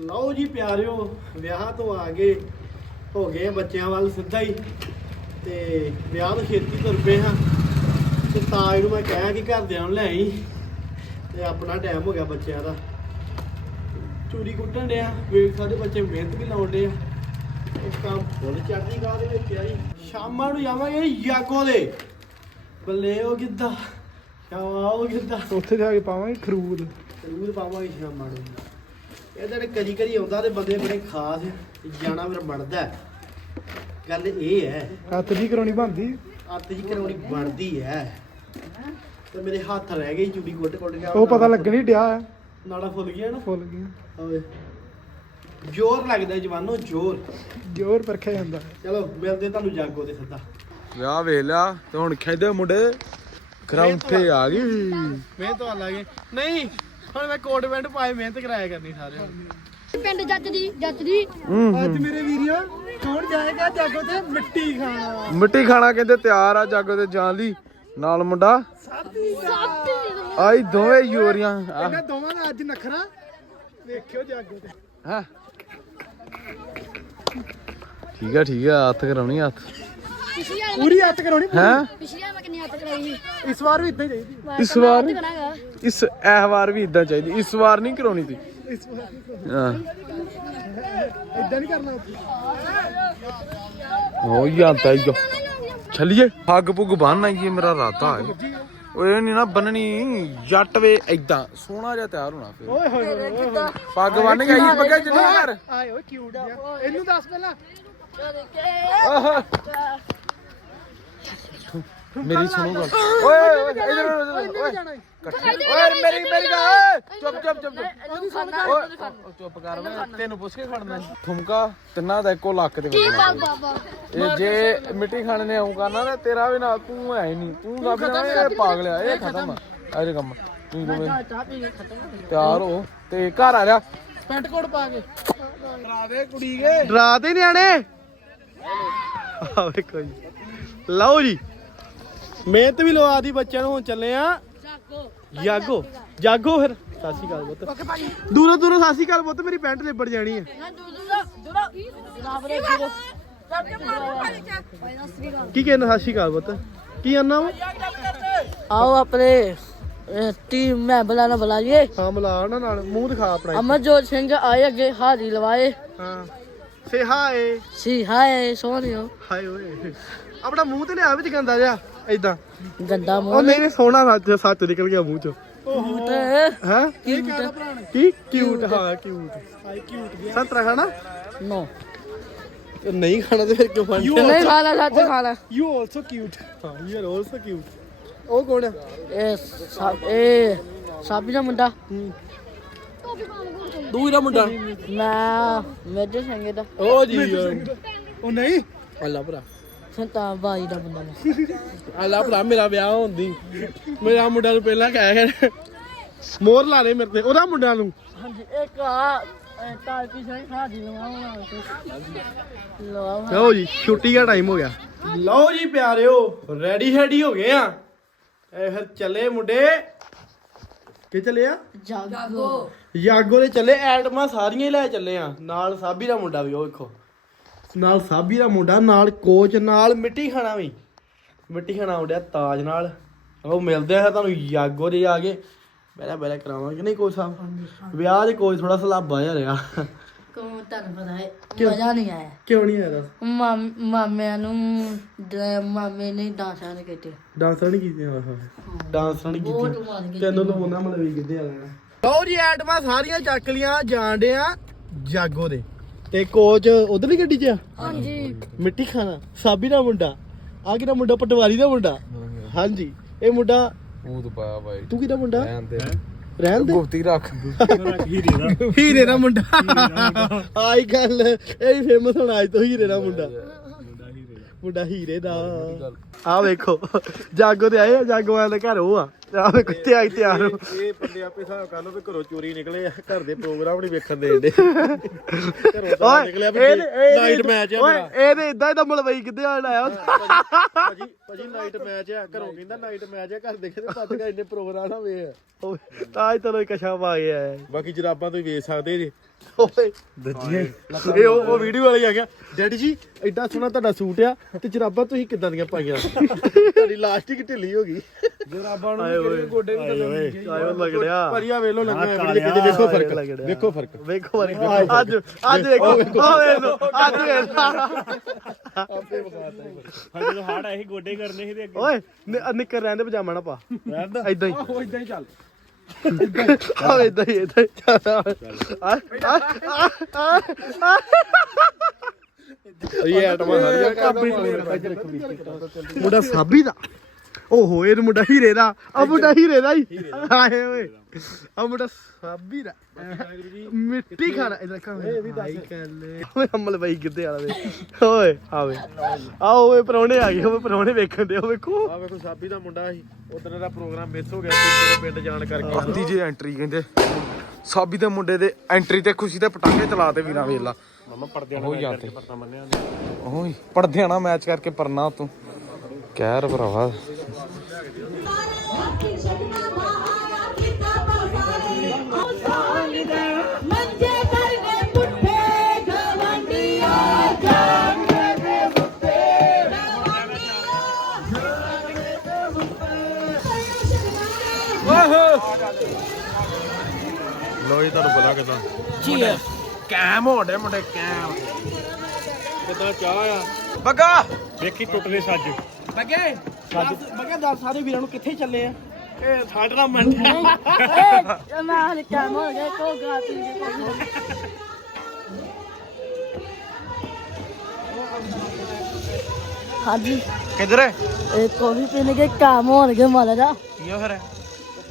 ਲਓ ਜੀ ਪਿਆਰਿਓ, ਵਿਆਹ ਤੋਂ ਆ ਗਏ ਹੋ ਗਏ ਆ ਬੱਚਿਆਂ ਵੱਲ ਸਿੱਧਾ ਹੀ ਤੇ ਵਿਆਹ ਤੋਂ ਛੇਤੀ ਤੁਰ ਪਏ ਹਾਂ ਤੇ ਤਾਜ ਨੂੰ ਮੈਂ ਕਿਹਾ ਕਿ ਘਰਦਿਆਂ ਨੂੰ ਲੈ ਆਈ ਤੇ ਆਪਣਾ ਟਾਈਮ ਹੋ ਗਿਆ ਬੱਚਿਆਂ ਦਾ। ਚੂਰੀ ਕੁੱਟਣ ਡਿਆ, ਵੇਖ ਸਾਡੇ ਬੱਚੇ ਮਿਹਨਤ ਵੀ ਲਾਉਣ ਆ। ਇਹ ਕੰਮ ਫੁੱਲ ਚੜ੍ਹਦੀ ਗਾ ਦੇ ਵਿੱਚ ਆਈ। ਸ਼ਾਮਾਂ ਨੂੰ ਜਾਵਾਂਗੇ ਯਾਗੋ ਦੇ। ਬੱਲੇ ਉਹ ਕਿੱਦਾਂ? ਸ਼ਾਮਾਂ ਉਹ ਕਿੱਦਾਂ? ਉੱਥੇ ਜਾ ਕੇ ਪਾਵਾਂਗੇ ਖਰੂਦ। ਜ਼ਰੂਰ ਪਾਵਾਂਗੇ ਸ਼ਾਮਾਂ ਨੂੰ। ਇਹਦੇ ਨੇ ਕਦੀ ਕਦੀ ਆਉਂਦਾ ਤੇ ਬੰਦੇ ਬੜੇ ਖਾਸ ਜਾਣਾ ਮੇਰਾ ਬਣਦਾ। ਗੱਲ ਇਹ ਹੈ। ਹੱਥ ਦੀ ਕਰਾਉਣੀ ਬੰਦੀ ਅੱਤ ਜੀ ਕਰਾਉਣੀ ਬਣਦੀ ਹੈ। ਤੇ ਮੇਰੇ ਹੱਥ ਰਹਿ ਗਏ ਚੂੜੀ ਕੁੱਟ ਕੁੱਟ ਗਿਆ ਉਹ ਪਤਾ ਲੱਗਣ ਡਿਆ ਆ ਫੁੱਲ ਗਿਆ ਨਾ। ਫੁੱਲ ਗਿਆ ਓਏ ਜ਼ੋਰ ਲੱਗਦਾ ਜਵਾਨੋ ਜ਼ੋਰ। ਜੋਰ ਪਰਖਿਆ ਜਾਂਦਾ। ਚਲੋ ਮਿਲਦੇ ਤੁਹਾਨੂੰ ਜਾਗੋ ਤੇ ਸਿੱਧਾ। ਵਿਆਹ ਵੇਖ ਲਿਆ ਤੇ ਹੁਣ ਖੇਦੇ ਮੁੰਡੇ। ਗਰਾਊਂਡ ਤੇ ਆ ਗਈ। ਮਿਹਨਤ ਵਾਲ ਲਾਗੇ ਨਹੀਂ ਹੁਣ ਮੈਂ ਕੋਟ ਪੈਂਟ ਪਾਏ ਮਿਹਨਤ ਕਰਾਇਆ ਕਰਨੀ ਸਾਰਿਆਂ ਨੇ। ਪਿੰਡ ਜੱਜ ਦੀ ਜੱਜ ਦੀ। ਅੱਜ ਮੇਰੇ ਵੀਰਿਓ ਕੌਣ ਜਾਏਗਾ ਜਾਗੋ ਤੇ? ਮਿੱਟੀ ਖਾਣਾ। ਮਿੱਟੀ ਖਾਣਾ ਕਹਿੰਦੇ ਤਿਆਰ ਆ ਜਾਗੋ ਤੇ ਜਾਣ ਲਈ। ਨਾਲ ਮੁੰਡਾ। ਆਈ ਦੋਵੇਂ ਯੋਰੀਆਂ। ਇਹਨਾਂ ਦੋਵਾਂ ਦਾ ਅੱਜ ਨਖਰਾ। ਵੇਖਿਓ ਜਾਗੋ ਤੇ। ਹੈ? ਠੀਕ ਆ ਠੀਕ ਆ ਹੱਥ ਕਰਾਉਣੀ ਹੱਥ। ਪਿਛਲੀ ਵਾਰ ਪੂਰੀ ਹੱਥ ਕਰਾਉਣੀ ਹੈ? ਪਿਛਲੀ ਵਾਰ ਮੈਂ ਕਿੰਨੀ ਹੱਥ ਕਰਾਈ ਸੀ। ਇਸ ਵਾਰ ਵੀ ਇਦਾਂ ਹੀ ਚਾਹੀਦੀ। ਇਸ ਵਾਰ ਕਰਾਂਗਾ ਇਸ ਇਹ ਵਾਰ ਵੀ ਇਦਾਂ ਚਾਹੀਦੀ। ਇਸ ਵਾਰ ਨਹੀਂ ਕਰਾਉਣੀ ਸੀ। ਇਸ ਵਾਰ ਹਾਂ। ਇਦਾਂ ਨਹੀਂ ਕਰਨਾ ਹੋ ਜਾਂਦਾ ਹੀ ਜੋ। ਚੱਲੀਏ। ਪੱਗ ਪੁੱਗ ਬੰਨ ਆਈਏ ਮੇਰਾ ਰਾਤਾ ਹੈ ਓਏ ਨਹੀਂ ਨਾ ਬੰਨਣੀ। ਜੱਟ ਵੇ ਐਦਾਂ ਸੋਹਣਾ ਜਿਹਾ ਤਿਆਰ ਹੋਣਾ ਫਿਰ। ਓਏ ਹੋਏ ਹੋਏ ਹੋਏ ਹੋਏ। ਪੱਗ ਬੰਨ ਕੇ ਆਈਏ ਪੱਗਾ ਜਿੰਨਾ ਯਾਰ ਆਏ ਓਏ ਕਿਊਟ ਜਿਹਾ ਇਹਨੂੰ ਦੱਸ ਪਹਿਲਾਂ। ਆਹ। ਮੇਰੀ ਸੁਣੋ ਗੱਲ ਓਏ ਓਏ ਇਧਰ ਓਏ। ਓਏ ਮੇਰੀ ਮੇਰੀ ਗੱਲ ਚੁੱਪ ਚੁੱਪ ਚੁੱਪ ਚੁੱਪ ਕਰ ਵੇ ਤੈਨੂੰ ਪੁੱਛ ਕੇ ਖੜਨਾ। ਠੁਮਕਾ ਤਿੰਨਾਂ ਦਾ ਇੱਕੋ ਲੱਕ ਵੱਜਣਾ। ਬਾਬਾ ਇਹ ਜੇ ਮਿੱਟੀ ਖਾਣੇ ਨੇ ਆਉਂ ਕਰਨਾ ਨਾ ਤੇਰਾ ਵੀ ਨਾ ਤੂੰ ਹੈ ਨਹੀਂ ਤੂੰ ਸਭ ਨਾ ਇਹ ਪਾਗਲ ਆ ਇਹ ਖਤਮ ਆ ਅਰੇ ਕੰਮ ਤੂੰ ਜਿਵੇਂ ਤਿਆਰ ਹੋ ਤੇ ਘਰ ਆ ਜਾ ਪੈਂਟ ਕੋਟ ਪਾ ਕੇ ਕਰਾ ਦੇ ਕੁੜੀ ਕੇ ਡਰਾ ਦੇ ਨਿਆਣੇ ਆ ਵੇਖੋ ਜੀ ਲਓ ਜੀ ਮਿਹਨਤ ਵੀ ਲਵਾ ਦੀ ਬੱਚਿਆਂ ਨੂੰ ਹੁਣ ਚੱਲੇ ਆ। ਜਾਗੋ ਜਾਗੋ ਫਿਰ। ਸਾਸੀ ਕਾਲ ਬੁੱਤ ਦੂਰੋਂ ਦੂਰੋਂ ਸਾਸੀ ਕਾਲ ਬੁੱਤ ਮੇਰੀ ਪੈਂਟ ਲਿਬੜ ਜਾਣੀ ਹੈ ਕੀ ਕਹਿੰਦਾ ਸਾਸੀ ਕਾਲ ਬੁੱਤ ਕੀ ਆਨਾ ਆਓ ਆਪਣੇ ਟੀਮ ਮੈਂ ਬੁਲਾਣਾ ਬੁਲਾਈਏ। ਹਾਂ ਬੁਲਾ ਨਾਲ ਮੂੰਹ ਦਿਖਾ ਆਪਣਾ ਅਮਰਜੋਤ ਸਿੰਘ ਆਏ ਅੱਗੇ ਹਾਜ਼ਰੀ ਲਵਾਏ। ਹਾਂ। ਸੇ ਹਾਏ ਸੀ ਹਾਏ ਸੋਹਣਿਓ ਹਾਏ ਓਏ। ਆਪਣਾ ਮੂੰਹ ਤੇ ਲਿਆ ਵੀ ਦਿਖਾਂਦਾ ਜਾ ਐਦਾਂ ਗੰਦਾ ਉਹ ਮੂੰਹ ਨਹੀਂ ਨਹੀਂ ਸੋਹਣਾ ਸੱਚ ਸੱਚ ਨਿਕਲ ਗਿਆ ਮੂੰਹ ਚੋਂ। ਤੇ ਹਾਂ? ਕੀ ਕੀ? ਕਿਊਟ ਹਾਂ ਕਿਊਟ ਹਾਈ ਕਿਊਟ ਸੰਤਰਾ ਖਾਣਾ ਨੋ। ਤੇ ਨਹੀਂ ਖਾਣਾ ਤੇ ਫਿਰ ਕਿਉਂ ਫੜ ਨਹੀਂ ਖਾਣਾ ਸੱਚ ਖਾਣਾ ਯੂ ਆਲਸੋ ਕਿਊਟ ਹਾਂ ਯੂ ਆਰ ਆਲਸੋ ਕਿਊਟ ਉਹ ਕੌਣ ਹੈ ਇਹ ਸਭ ਇਹ ਸਾਬੀ ਦਾ ਮੁੰਡਾ। ਤੂੰ ਇਹਦਾ ਮੁੰਡਾ? ਮੈਂ ਮੇਜਰ ਸਿੰਘ ਦਾ ਉਹ ਜੀ ਉਹ ਨਹੀਂ? ਅੱਲਾ ਭਰਾ। ਸੰਤਾ ਬਾਈ ਦਾ ਮੁੰਡਾ ਮੈਂ ਅੱਲਾ ਭਰਾ ਮੇਰਾ ਵਿਆਹ ਹੁੰਦੀ ਮੇਰਾ ਮੁੰਡਾ ਨੂੰ ਪਹਿਲਾਂ ਕਹਿ ਕੇ ਮੋਹਰ ਲਾ ਦੇ ਮੇਰੇ ਤੇ ਉਹਦਾ ਮੁੰਡਾ ਨੂੰ। ਹਾਂਜੀ ਇੱਕ ਆ ਤਾਲਪੀ ਸਿੰਘ ਹਾਜ਼ਰੀ ਲਵਾਉਣਾ ਲਵਾਉਣਾ ਲਓ ਜੀ ਛੁੱਟੀ ਦਾ ਟਾਈਮ ਹੋ ਗਿਆ। ਲਓ ਜੀ ਪਿਆਰਿਓ ਰੈਡੀ ਹੈਡੀ ਹੋ ਗਏ ਆ। ਇਹ ਫਿਰ ਚੱਲੇ ਮੁੰਡੇ। ਕਿ ਚੱਲੇ ਆ? ਜਾਗੋ। ਯਾਗੋ ਦੇ ਚੱਲੇ ਐਟਮਾਂ ਸਾਰੀਆਂ ਹੀ ਲੈ ਚੱਲੇ ਆ। ਨਾਲ ਸਾਬੀ ਦਾ ਮੁੰਡਾ ਵੀ ਉਹ ਵੇਖੋ। ਨਾਲ ਸਾਬੀ ਦਾ ਮੁੰਡਾ ਨਾਲ ਕੋਚ ਨਾਲ ਮਿੱਟੀ ਖਾਣਾ ਵੀ। ਮਿੱਟੀ ਖਾਣਾ ਆਉਂਦਿਆ ਤਾਜ ਨਾਲ। ਉਹ ਮਿਲਦੇ ਆ ਤੁਹਾਨੂੰ ਯਾਗੋ ਦੇ ਆ ਕੇ। ਪਹਿਲਾਂ ਪਹਿਲਾਂ ਕਰਾਵਾਂਗੇ। ਨਹੀਂ ਕੋਚ ਸਾਹਿਬ ਵਿਆਹ ਦੇ ਕੋਚ ਥੋੜਾ ਸਲਾਬਾ ਜਿਹਾ ਰਿਹਾ। ਕੌਣ ਤੁਹਾਨੂੰ ਪਤਾ ਹੈ? ਮਜ਼ਾ ਨਹੀਂ ਆਇਆ। ਕਿਉਂ ਨਹੀਂ ਆਇਆ ਮਾਮਿਆਂ ਨੂੰ ਮਾਮੇ ਨੇ ਡਾਂਸਾਂ ਨੇ ਕੀਤੇ ਡਾਂਸ ਨਹੀਂ ਕੀਤੇ ਡਾਂਸ ਨਹੀਂ ਕੀਤੀ ਤੈਨੂੰ ਤਾਂ ਉਹਨਾਂ ਮਤਲਬ ਵੀ ਕਿੱਥੇ ਆ ਲੈਣਾ ਲਓ ਜੀ ਐਟਮਾਂ ਸਾਰੀਆਂ ਚੱਕ ਲੀਆਂ ਜਾਣਦੇ ਆ ਜਾਗੋ ਦੇ। ਤੇ ਕੋਚ ਉਧਰਲੀ ਗੱਡੀ 'ਚ ਆ? ਹਾਂਜੀ। ਮਿੱਟੀ ਖਾਣਾ। ਸਾਬੀ ਦਾ ਮੁੰਡਾ। ਆ ਕਿਹਦਾ ਮੁੰਡਾ? ਪਟਵਾਰੀ ਦਾ ਮੁੰਡਾ। ਹਾਂਜੀ। ਇਹ ਮੁੰਡਾ ਉਹ ਤਾਂ ਪਾਇਆ ਬਾਈ ਤੂੰ ਕਿਹਦਾ ਮੁੰਡਾ? ਰਹਿਣ ਦੇ। ਰਹਿਣ ਦੇ। ਗੁਪਤੀ ਰੱਖ। ਹੀਰੇ ਦਾ ਮੁੰਡਾ। ਆਈ ਗੱਲ। ਇਹ ਫੇਮਸ ਹੋਣਾ ਅੱਜ ਤੋਂ ਹੀਰੇ ਦਾ ਮੁੰਡਾ। ਮੁੰਡਾ ਹੀਰੇ ਦਾ। ਆ ਵੇਖੋ ਜਾਗੋ ਤੇ ਆਏ ਆ ਜਾਗੋ ਵਾਲੇ ਦੇ ਘਰ ਉਹ ਆ। ਆ ਵੇਖੋ ਤੇ ਆਈ ਤਿਆਰ ਹੋ। ਇਹ ਬੰਦੇ ਆਪੇ ਹਿਸਾਬ ਕਰ ਲਓ ਵੀ ਘਰੋਂ ਚੋਰੀ ਨਿਕਲੇ ਆ ਘਰ ਦੇ ਪ੍ਰੋਗਰਾਮ ਨਹੀਂ ਵੇਖਣ ਦੇ ਏਡੇ ਘਰੋਂ ਤਾਂ ਨਿਕਲਿਆ ਵੀ ਨਾਈਟ ਮੈਚ ਆ ਓਏ ਇਹਦੇ ਇਦਾਂ ਤਾਂ ਮਲਵਈ ਕਿੱਦੇ ਆਣ ਆਇਆ। ਭਾਜੀ ਭਾਜੀ ਨਾਈਟ ਮੈਚ ਆ ਘਰੋਂ ਕਹਿੰਦਾ ਨਾਈਟ ਮੈਚ ਆ ਘਰ ਦੇ ਕਹਿੰਦੇ ਪੱਤ ਗਾ ਇੰਨੇ ਪ੍ਰੋਗਰਾਮ ਨਾ ਵੇ। ਤਾਂ ਹੀ ਤੈਨੂੰ ਕਸ਼ਾ ਪਾ ਗਿਆ ਹੈ ਬਾਕੀ ਜਰਾਬਾਂ ਤੁਸੀਂ ਵੇਚ ਸਕਦੇ ਜੀ। ਓਏ। ਇਹ ਉਹ ਉਹ ਵੀਡੀਓ ਵਾਲੀ ਆ ਗਿਆ। ਡੈਡੀ ਜੀ ਐਡਾ ਸੋਹਣਾ ਤੁਹਾਡਾ ਸੂਟ ਆ ਤੇ ਜਰਾਬਾਂ ਤੁਸੀਂ ਕਿੱਦਾਂ ਦੀਆਂ ਪਾਈਆਂ? ਤੁਹਾਡੀ ਲਾਸਟਿਕ ਢਿੱਲੀ ਹੋ ਗਈ। ਜਰਾਬਾਂ ਨੂੰ ਓਏ ਗੋਡੇ ਵੀ ਓਏ ਆਇਓ ਲੱਗੜਿਆ। ਭਾਜੀ ਆ ਵੇਖ ਲਓ ਲੱਗਾ ਹਾਂ, ਵੀਡੀਓ ਕਿਤੇ ਵੇਖੋ ਫ਼ਰਕ। ਵੇਖੋ ਫ਼ਰਕ। ਵੇਖੋ ਵਾਰੀ ਅੱਜ ਅੱਜ ਵੇਖੋ। ਆ ਵੇਖੋ। ਅੱਜ ਆਪੇ ਵਿਖਾਤਾ ਸਾਡੇ ਹਾੜ ਆਏ ਸੀ ਗੋਡੇ ਕਰਨੇ ਸੀ ਤੇ ਅੱਗੇ। ਓਏ ਨਿ- ਨਿੱਕਰ ਰਹਿੰਦੇ ਪਜਾਮਾ ਨਾ ਪਾ। ਰਹਿੰਦਾ ਐਦਾਂ ਹੀ। ਉਹ ਇਦਾਂ ਹੀ ਚੱਲ। ਆ ਇਦਾਂ ਹੀ ਇਦਾਂ। ਆ ਆ ਆ ਆ ਇਹ ਆਟਮਾਂ ਸਾਰੀਆਂ ਕਾਬੀ ਮੁੰਡਾ ਸਾਬੀ ਦਾ। ਓਹੋ ਇਹ ਮੁੰਡਾ ਹੀਰੇ ਦਾ। ਆ ਮੁੰਡਾ ਹੀਰੇ ਦਾ ਹੀ। ਆਏ ਓਏ। ਆ ਮੁੰਡਾ ਸਾਬੀ ਦਾ। ਮਿੱਟੀ ਖਾਣਾ ਇਧਰ ਕਰ ਇਹ ਵੀ ਦੱਸ। ਓਏ ਅਮਲ ਬਾਈ ਕਿੱਦੇ ਵਾਲਾ ਵੇ ਓਏ ਆਵੇ। ਆ ਓਏ ਪਰੌਣੇ ਆ ਗਏ। ਓਏ ਪਰੌਣੇ ਵੇਖਣ ਦੇ। ਵੇਖੋ। ਆ ਵੇਖੋ ਸਾਬੀ ਦਾ ਮੁੰਡਾ ਸੀ। ਉਦੋਂ ਦਾ ਪ੍ਰੋਗਰਾਮ ਮਿਸ ਹੋ ਗਿਆ ਸੀ ਤੇਰੇ ਪਿੰਡ ਜਾਣ ਕਰਕੇ। ਆਂਦੀ ਜੀ ਐਂਟਰੀ ਕਹਿੰਦੇ। ਸਾਬੀ ਦੇ ਮੁੰਡੇ ਦੇ ਐਂਟਰੀ ਤੇ ਖੁਸ਼ੀ ਦੇ ਪਟਾਕੇ ਚਲਾਤੇ ਵੀਰਾਂ ਵੇਲਾ। ਮਮਾ ਪਰਦੇ ਵਾਲਾ ਜਾਂਦੇ। ਪਰਤਾ ਮੰਨਿਆ ਓਏ ਪੜਦੇ ਨਾ ਮੈਚ ਕਰਕੇ ਪਰਨਾ ਤੂੰ। ਕਹਿਰ ਭਰਾਵਾ। ਲੋ ਜੀ ਤੁਹਾਨੂੰ ਪਤਾ ਕਿਦਾਂ। ਕੈਮ ਹੋੜੇ ਮੁੰਡੇ ਕੈਮ। ਕਿਦਾਂ ਚਾਹ ਆ? ਬੱਗਾ! ਵੇਖੀ ਟੁੱਟਦੇ ਸੱਜ। ਬੱਗੇ! ਕਿਹਾ ਦੱਸ ਸਾਰੇ ਵੀਰਾਂ ਨੂੰ ਕਿੱਥੇ ਚੱਲੇ ਆ? ਇਹ ਸਾਡੇ ਨਾਲ ਮੰਨ ਮੈਂ ਹਲ ਕੰਮ ਹੋ ਗਿਆ ਕੋ ਗਾ ਪੀ ਕੇ ਹਾਂਜੀ। ਕਿੱਧਰ ਹੈ ਇਹ ਕਾਫੀ ਪੀਣੇ ਕੇ ਕੰਮ ਹੋਣਗੇ ਮਾਲਾ ਦਾ ਕੀ ਆ ਫਿਰ?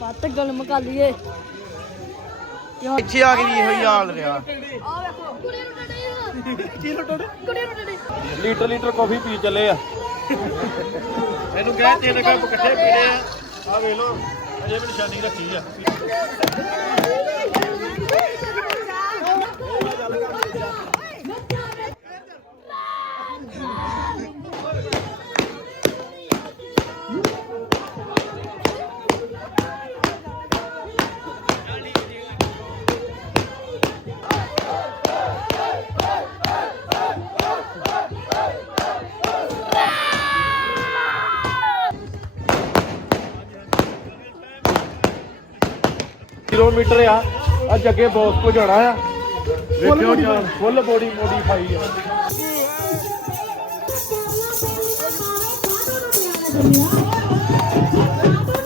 ਪੱਤ ਗਲ ਮਕਾ ਲਈਏ। ਕਿਉਂ? ਪਿੱਛੇ ਆ ਕੇ ਵੀ ਇਹੋ ਹੀ ਹਾਲ ਰਿਹਾ। ਕੁੜੀ ਨੂੰ ਡੜੀ ਕੁੜੀ ਨੂੰ ਡੜੀ ਲੀਟਰ ਲੀਟਰ ਕਾਫੀ ਪੀ ਚੱਲੇ ਆ। ਇਹਨੂੰ ਕਹਿ ਤਿੰਨ ਕੱਪ ਇਕੱਠੇ ਪੀਣੇ ਆ। ਆ ਵੇਖ ਲਓ ਅਜੇ ਵੀ ਨਿਸ਼ਾਨੀ ਰੱਖੀ ਆ। ਕਿਲੋਮੀਟਰ ਆ। ਅੱਜ ਅੱਗੇ ਬੌਸ ਕੋ ਜਾਣਾ ਆ। ਵੇਖਿਓ ਜਾਨ ਫੁੱਲ ਬੋਡੀ ਮੋਡੀਫਾਈ ਆ। ਆ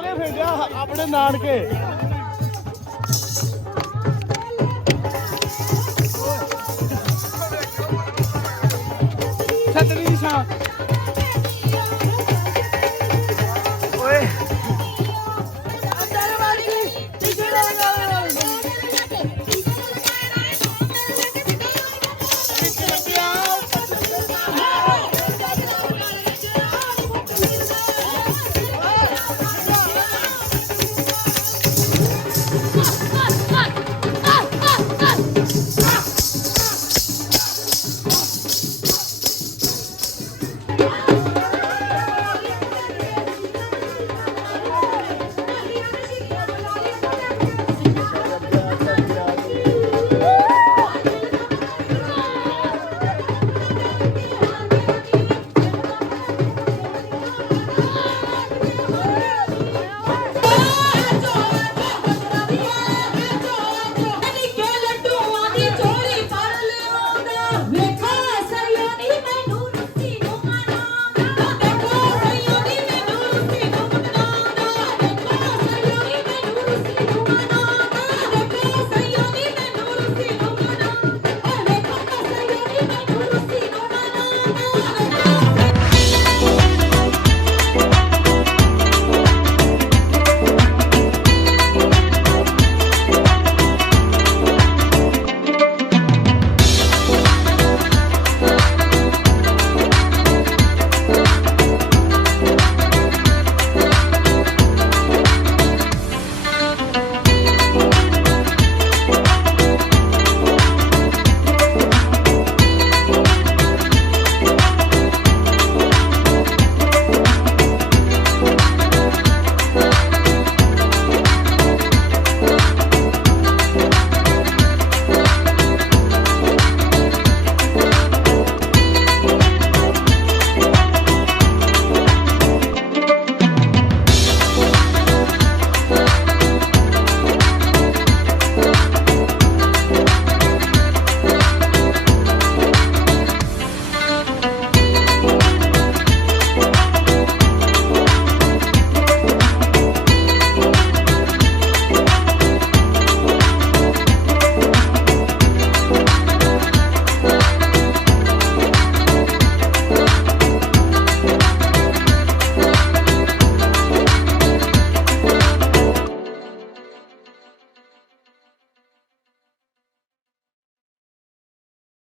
ਸਾਬੀ ਹੈ ਸੋਹਣੇ ਆਪਣੇ ਨਾਨਕੇ। ਛੱਤਰੀ ਦੀ ਛਾਂ।